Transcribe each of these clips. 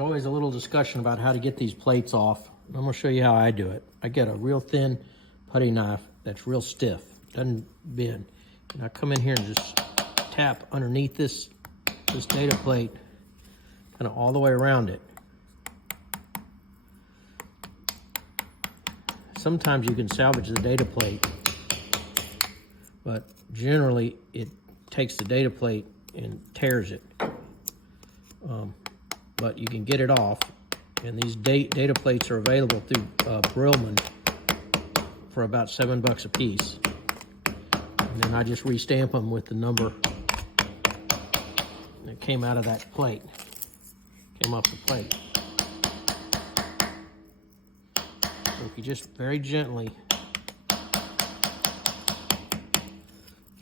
there's always a little discussion about how to get these plates off. I'm gonna show you how I do it. I get a real thin putty knife that's real stiff, doesn't bend. And I come in here and just tap underneath this data plate, kind of all the way around it. Sometimes you can salvage the data plate, but generally it takes the data plate and tears it. But you can get it off, and these data plates are available through Brillman for about $7 a piece. And then I just restamp them with the number that came out of that plate, came off the plate. So if you just very gently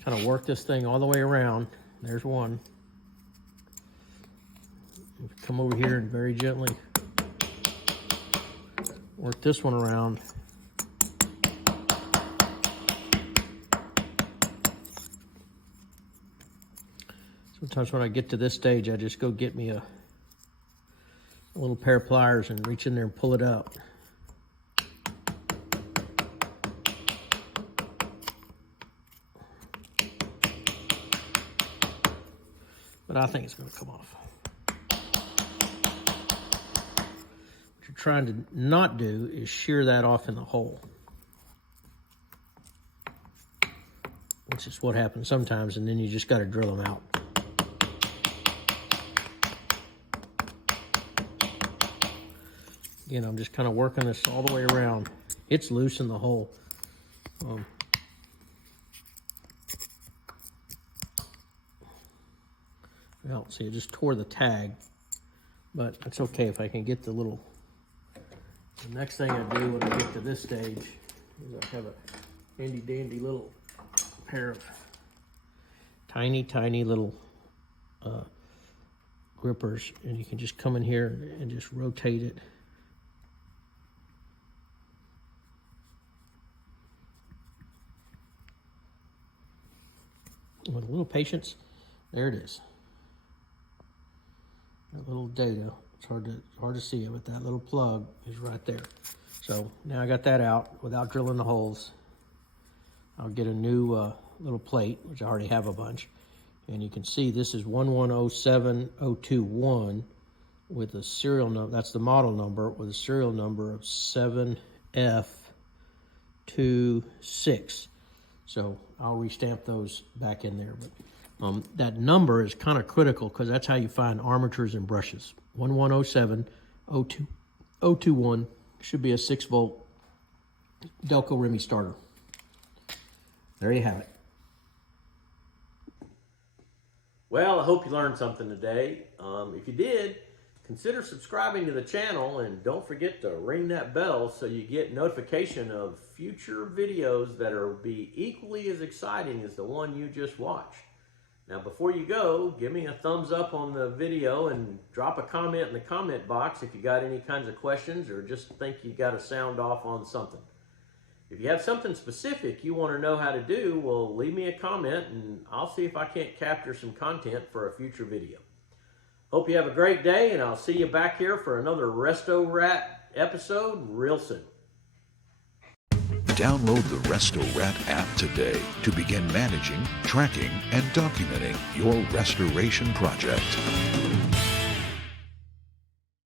kind of work this thing all the way around, there's one. Come over here and very gently work this one around. Sometimes when I get to this stage, I just go get me a little pair of pliers and reach in there and pull it out. But I think it's going to come off. What you're trying to not do is shear that off in the hole, which is what happens sometimes, and then you just got to drill them out. Again, I'm just kind of working this all the way around. It's loose in the hole. Well, see, it just tore the tag, but it's okay if I can get the little. The next thing I do when I get to this stage is I have a handy dandy little pair of tiny little grippers, and you can just come in here and just rotate it. With a little patience, there it is. That little data, it's hard to see it, but that little plug is right there. So now I got that out without drilling the holes. I'll get a new little plate, which I already have a bunch. And you can see this is 1107021 with a serial number, that's the model number, with a serial number of 7F26. So I'll restamp those back in there. But that number is kind of critical because that's how you find armatures and brushes. 1107021 should be a 6-volt Delco Remy starter. There you have it. Well, I hope you learned something today. If you did, consider subscribing to the channel, and don't forget to ring that bell so you get notification of future videos that will be equally as exciting as the one you just watched. Now, before you go, give me a thumbs up on the video and drop a comment in the comment box if you got any kinds of questions or just think you got to sound off on something. If you have something specific you want to know how to do, well, leave me a comment and I'll see if I can't capture some content for a future video. Hope you have a great day, and I'll see you back here for another Resto-Rat episode real soon. Download the Resto-Rat app today to begin managing, tracking, and documenting your restoration project.